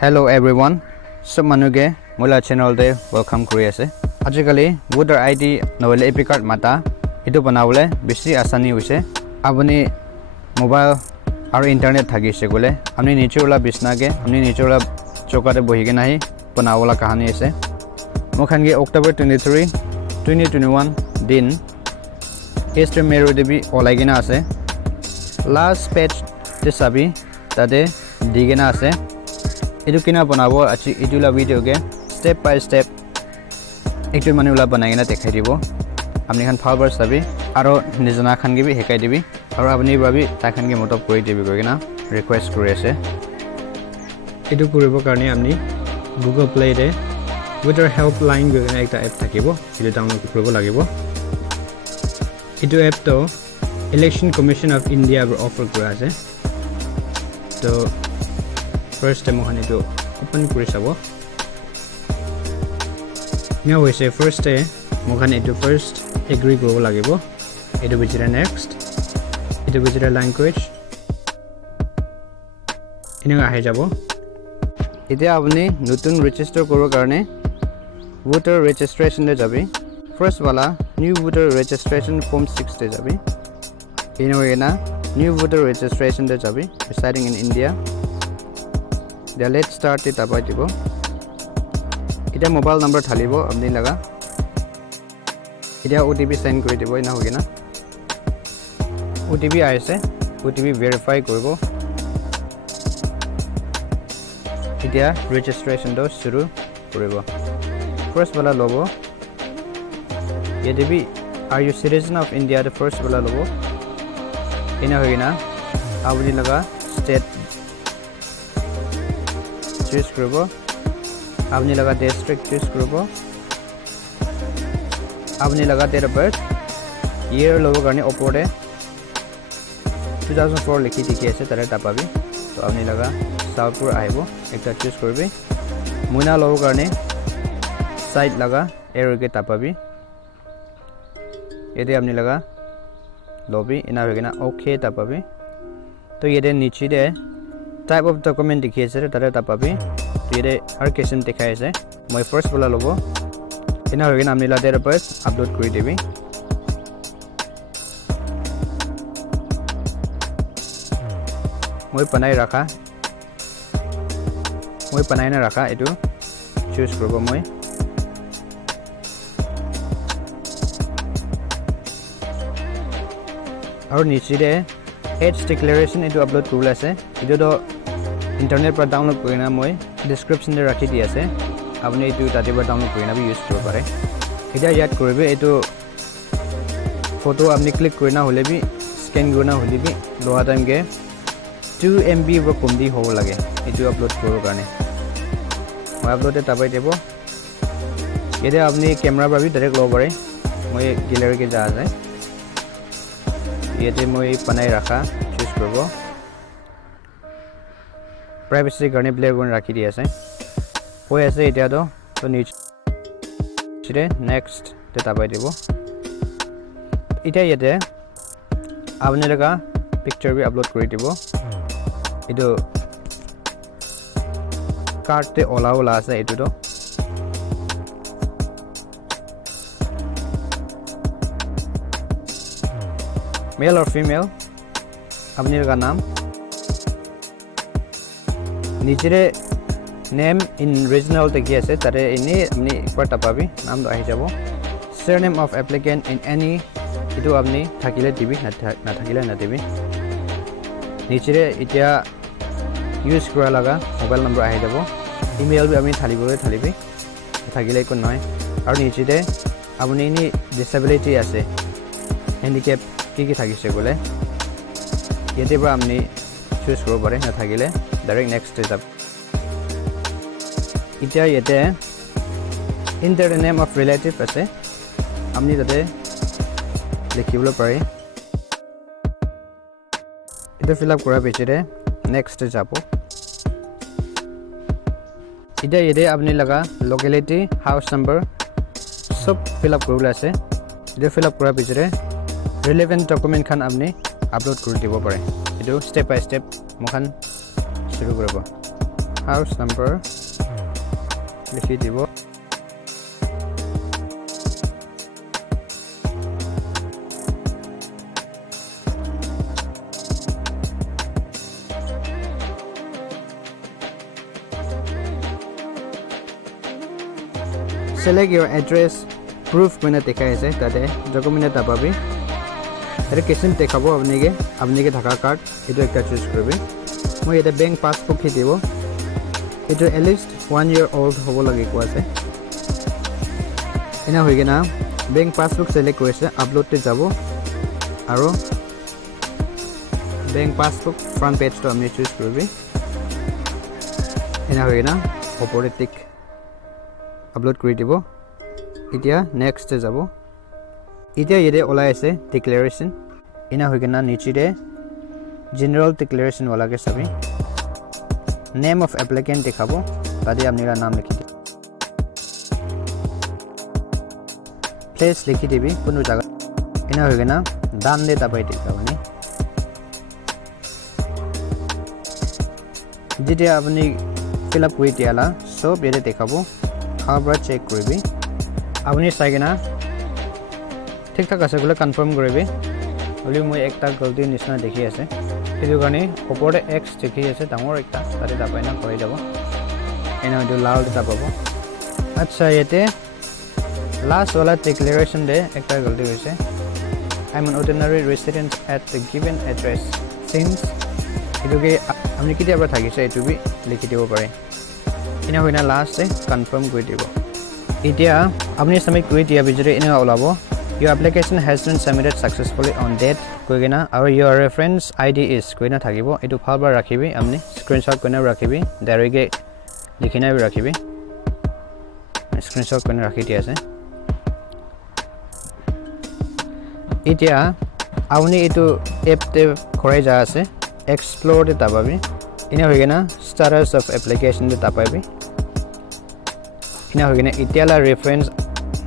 Hello everyone. So manuge mola channel de welcome kori ase. Ajikali voter ID noile AP card mata etu banawole beshi asani hoise. Apuni mobile aru internet thagise gole apni niche ola bisna ge apni niche ola chokate bohige nahi banawola kahani ase. Mokhan ge October 23 2021 din e-SHRAM mero debi olaigena ase. Last page te sabi tade digena ase. Itu kina banabo achi itula video ge step by step ektu manula banai na dekhai dibo apni khan follower sabi aro nijana khan ge bi hekai dibi aro apni babi ta khan ge motop koi dibi koi na request kori ase itu koribo karone apni Google Play de voter helpline ge na ekta app thakibo itu download koribo lagibo itu app to Election Commission of India offer kora ase to first time mohani to open kori sabo now we say first day mohani to first agree koribo lagibo etu bijira next etu bijira language ina ahe jabo etia apni notun register koro karone voter registration de jabi first wala new voter registration form 6 de jabi ina new voter registration de jabi residing in India. The let's start it about dibo ita mobile number thalibo apni laga ita OTP send kori dibo ina hogena OTP aise OTP verify koribo ita registration do shuru koribo first wala logo yedibi are you citizen of India the first wala logo ina hogena apni laga state choose koribo apni laga district choose koribo apni laga date of birth year logo karne opor de 2004 likhi dikhi ase tare tapabi to apni laga Saupur aibo ekta choose koribi muina logo karne side laga arrow ke tapabi yede apni laga lobby ina hogena okay tapabi to yede niche de type of document dikhi ase tare tapabi yede har question dikhai ase moi first bola lobo ina hogena amni la date of birth upload kori debi moi panai na rakha etu choose koribo moi aru niche de age declaration etu upload korula ase etu do internet par download korina moi description de rakhi di ase apni etu tate par download korina bi use koribo pare eta yad koribe etu photo apni click korina hole bi scan korina hole bi loha time ge 2 MB ro komdi ho lage etu upload koro karone moi upload ta pai debo yede apni camera par bi direct lo pare moi gallery ke ja ase yete moi panai rakha choose koribo privacy karone blackground rakhi di ase hoi ase etia to niche chire next te tapai debo etia yete apni laga picture bi upload kori debo etu card te ola ase etu to male or female apni laga naam niche name in regional te ase tare ini apni ekbar tapabi naam do ahi jabo surname of applicant in any etu apni thakile dibi na thakile na dibi niche etia use kora laga mobile number ahi jabo email bi ami thalibi thakile ko noy aru niche de apni ni disability ase handicap ki thakise gole yete ba amni choose koro pare na thakile direct next step itia yete enter the name of relative ase amni tate likhibolo pare ito fill up kora pichire next japo itia yete apni laga locality house number sob fill up korula ase ito fill up kora pichire relevant document khan apni upload kori dibo pare etu step by step mokhan shuru koribo house number লিখি দিব select your address proof কোনে দেখাইছে তাতে document পাবি আৰু কেছন দেখাব আপনিকে থাকা card এটো একটা চুজ কৰিবি মই এটা বেংক পাসবুক কি দিব এটো at least 1 year old হ'ব লাগে কোৱাছে এনা হৈ গেনা বেংক পাসবুক সিলেক্ট কৰিছে আপলোড তে যাব আৰু বেংক পাসবুক ফ্ৰন্ট পেজ তো আমি চুজ কৰিবি এনা হৈ গেনা ওপৰে টিক আপলোড কৰি দিব এতিয়া নেক্সট তে যাব এতিয়া ইতে ওলাই আছে ডিক্লেৰেচন এনা হৈ গেনা নিচিতে জেনাৰেল ডিক্লেৰেচন वाला के सभी नेम ऑफ एप्लीकेंट दिखाबो तादि आपनिरा नाम लिखि दि प्लेस लिखि दिबि कुनु जगह एना হৈ গেনা दान दे ताबाय दिखाबनि जेते आपनि फिल अप কৰি দিয়ালা সব এতে দেখাবো আবাৰ চেক কৰিবি আপনি চাইগেনা ঠিক ঠাক আছে বলে কনফাৰ্ম কৰিবি বলি মই একটা গলতি নিছনা দেখি আছে এটো কাৰণে ওপৰতে এক্স দেখি আছে ডাঙৰ একটা তাতে দাবাই না হৈ যাব এনা এটো লাউড দাবাব আচ্ছা এতে লাস্ট वाला ডিক্লেৰেচন দে একটা গলতি হৈছে I am an ordinary resident at the given address since এটোকে আমি কিতিয়াবা থাকিছে এটো বি লিখি দিব পাৰে এনা হইনা লাস্টে কনফাৰ্ম কৰি দিব এতিয়া আপনি সাবমিট কৰি দিয়া বিজৰে এনা ওলাব Your application has been submitted successfully on date koigena aru your reference ID is koina thakibo etu phalbar rakhibi amni screenshot koina rakhibi direct likhina bi rakhibi screenshot koina rakhi dia ase etia auni etu app te khorai ja ase explore te tababi ina hoigena status of application te tapabi ina hoigena etiala reference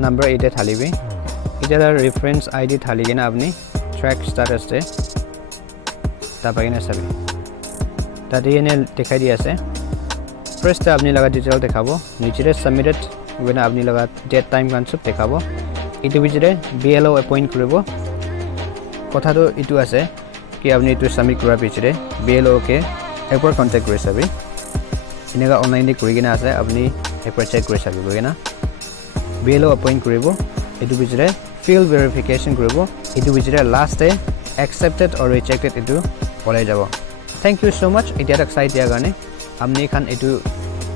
number ite thalibi इधर reference ID थाली के ना अपनी track status दे तापागे ना सभी ताते ये ने दिखाई दिया से फर्स्ट अपनी लगा डिटेल दिखाबो नीचे सबमिटेड वेना अपनी लगा डेट टाइम कान सब दिखाबो इतु बिजरे बीएलओ अपॉइंट करबो कथा तो इतु আছে कि अपनी इतु सबमिट करा बिजरे बीएलओ के एक बार कांटेक्ट কৰি सबै इनेगा ऑनलाइन दे কৰি কিনা আছে अपनी एक बार चेक কৰি सबै গেনা बीएलओ अपॉइंट करबो इतु बिजरे field verification koribo etu bijira last day accepted or rejected etu olai jabo thank you so much etia tak site dia garne amni khan etu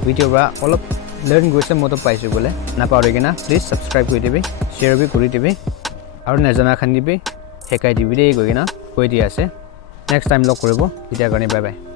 video ba olop learn goise moto paisu bole na paurigena please subscribe kori dibi share bi kori dibi aru najana khan dibi hekai dibi dei goigena koi dia ase next time log koribo etia garne bye bye